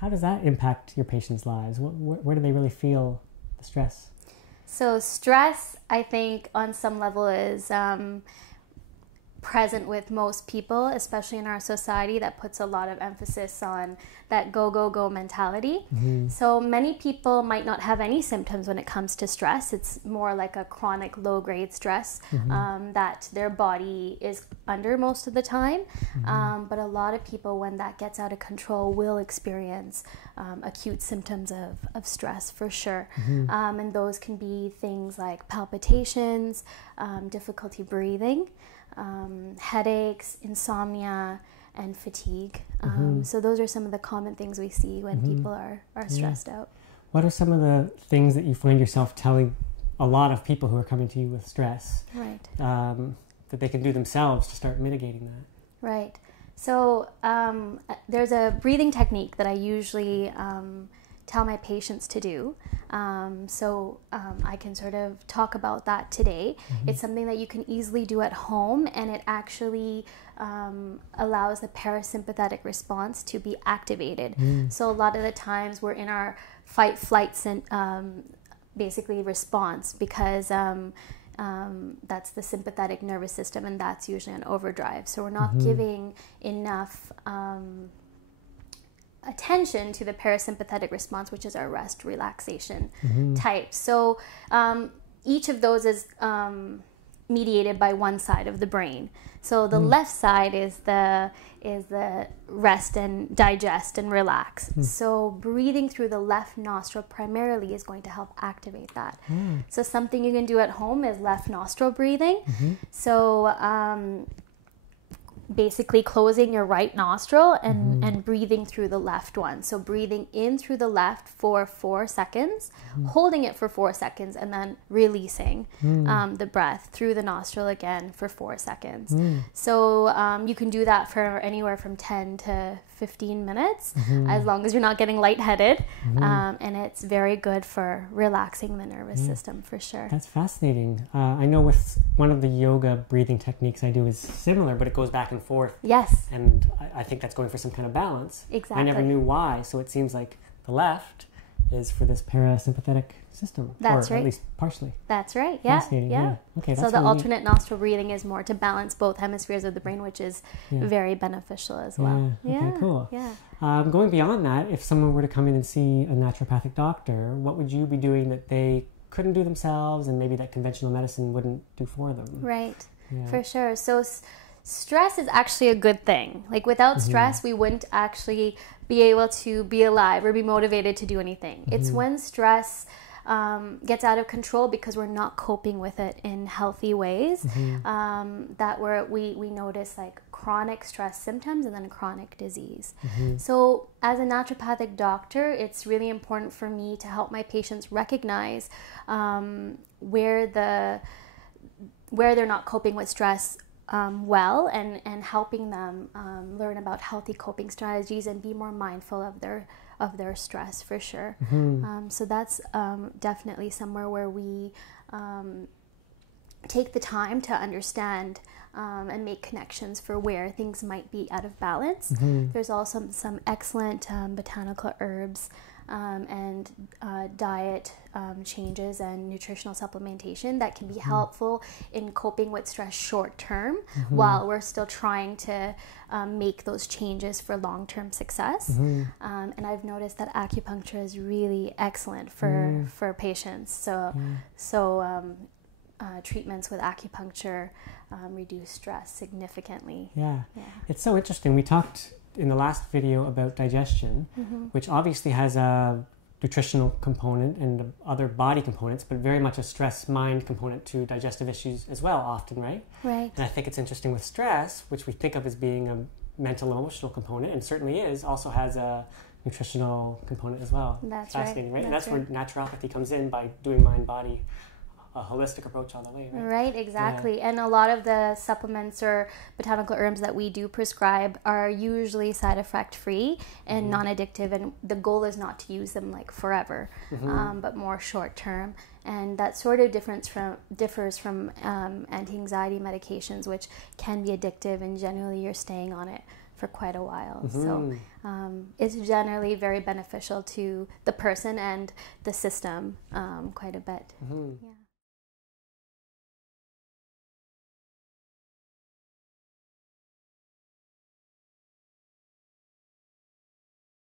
how does that impact your patients' lives? Where do they really feel the stress? So stress, I think, on some level is present with most people, especially in our society that puts a lot of emphasis on that go, go, go mentality. So many people might not have any symptoms when it comes to stress. It's more like a chronic low-grade stress that their body is under most of the time. But a lot of people, when that gets out of control, will experience acute symptoms of stress for sure. And those can be things like palpitations, difficulty breathing, headaches, insomnia, and fatigue. So those are some of the common things we see when people are stressed out. What are some of the things that you find yourself telling a lot of people who are coming to you with stress that they can do themselves to start mitigating that? Right. So there's a breathing technique that I usually tell my patients to do. I can sort of talk about that today. It's something that you can easily do at home, and it actually allows the parasympathetic response to be activated. So a lot of the times we're in our fight, flight, basically response, because that's the sympathetic nervous system, and that's usually on overdrive. So we're not giving enough attention to the parasympathetic response, which is our rest relaxation type. So each of those is mediated by one side of the brain. So the left side is the rest and digest and relax. So breathing through the left nostril primarily is going to help activate that. So something you can do at home is left nostril breathing. So basically closing your right nostril and breathing through the left one. So breathing in through the left for 4 seconds, holding it for 4 seconds, and then releasing the breath through the nostril again for 4 seconds. So you can do that for anywhere from 10 to 15 minutes, as long as you're not getting lightheaded. And it's very good for relaxing the nervous system for sure. That's fascinating. I know with one of the yoga breathing techniques I do is similar, but it goes back and forth. Yes. And I think that's going for some kind of balance. Exactly. I never knew why, so it seems like the left is for this parasympathetic system. That's or right. At least partially. That's right. Yeah. Fascinating. Yeah. Okay. So That's the really alternate nostril breathing is more to balance both hemispheres of the brain, which is very beneficial as well. Okay, cool. Yeah. Going beyond that, if someone were to come in and see a naturopathic doctor, what would you be doing that they couldn't do themselves and maybe that conventional medicine wouldn't do for them? Right. Yeah. For sure. So stress is actually a good thing. Like without stress, we wouldn't actually be able to be alive or be motivated to do anything. It's when stress gets out of control because we're not coping with it in healthy ways that we notice like chronic stress symptoms and then chronic disease. So as a naturopathic doctor, it's really important for me to help my patients recognize where they're not coping with stress well, and helping them learn about healthy coping strategies and be more mindful of their stress for sure. So that's definitely somewhere where we take the time to understand and make connections for where things might be out of balance. There's also some excellent botanical herbs and diet changes and nutritional supplementation that can be helpful in coping with stress short term while we're still trying to make those changes for long-term success. And I've noticed that acupuncture is really excellent for patients. So treatments with acupuncture reduce stress significantly. Yeah. It's so interesting. We talked in the last video about digestion, which obviously has a nutritional component and other body components, but very much a stress mind component to digestive issues as well often, right? Right. And I think it's interesting with stress, which we think of as being a mental and emotional component, and certainly is, also has a nutritional component as well. That's fascinating, right? And That's that's where naturopathy comes in by doing mind-body, a holistic approach all the way, right? Right, exactly. Yeah. And a lot of the supplements or botanical herbs that we do prescribe are usually side effect free and non-addictive, and the goal is not to use them like forever, but more short term. And that sort of differs from anti-anxiety medications, which can be addictive, and generally you're staying on it for quite a while. So it's generally very beneficial to the person and the system quite a bit. Yeah.